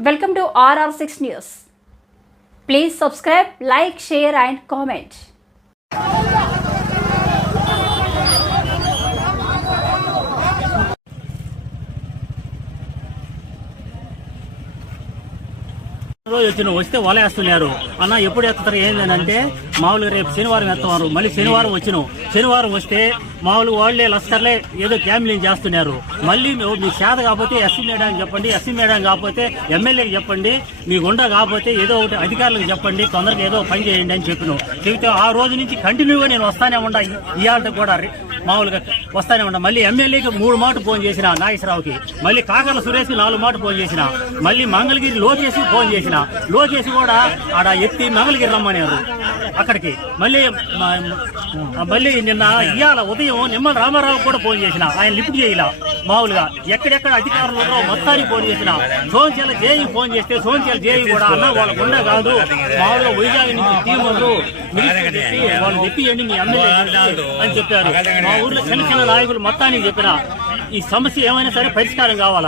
Welcome to RR6 News. Please subscribe, like, share, and comment. రోజు వచ్చిన వస్తే వల వేస్తున్నారు. అన్న ఎప్పుడు ఎత్తుతారు ఏంటంటే మామూలుగా రేపు శనివారం ఎత్తవారు మళ్ళీ శనివారం వచ్చినాం. శనివారం వస్తే మామూలు వాళ్ళే లస్కర్లే ఏదో క్యాంప్లింగ్ చేస్తున్నారు. మళ్ళీ మీ మీ చేత కాకపోతే ఎస్సీ మేడం చెప్పండి ఎస్సీ మేడం కాకపోతే ఎమ్మెల్యేకి చెప్పండి మీ గుండా కాకపోతే ఏదో ఒకటి అధికారులకు చెప్పండి తొందరగా ఏదో పని చేయండి అని చెప్పినాం. చెబితే ఆ రోజు నుంచి కంటిన్యూగా నేను వస్తానే ఉండా ఇవాళ కూడా మామూలుగా వస్తానే ఉండా మళ్ళీ ఎమ్మెల్యేకి మూడు మాటలు ఫోన్ చేసిన నాగేశ్వరరావుకి మళ్ళీ కాకర్ల సురేష్కి నాలుగు మాటలు ఫోన్ చేసిన మళ్ళీ మంగళగిరి లోకేష్కి ఫోన్ చేసిన లోకేష్ కూడా ఆడ ఎత్తి మంగళగిరి రమ్మనేవారు అక్కడికి. మళ్ళీ మళ్ళీ నిన్న ఇవాళ ఉదయం నిమ్మల రామారావు కూడా ఫోన్ చేసిన ఆయన లిఫ్ట్ చేయాల. మామూలుగా ఎక్కడెక్కడ అధికారులు ఉన్నారో మొత్తానికి ఫోన్ చేసిన సోన్చేల జేఈ ఫోన్ చేస్తే సోన్చేల జేఈ కూడా అన్న వాళ్ళ గుండె కాదు. మామూలుగా వైజాగ్ నుంచి టీం వాళ్ళు చెప్పి వాళ్ళు తెప్పియండి మీ ఎమ్మెల్యే అని చెప్పారు. మా ఊర్లో చిన్న చిన్న నాయకులు మొత్తానికి చెప్పిన ఈ సమస్య ఏమైనా సరే పరిష్కారం కావాలా?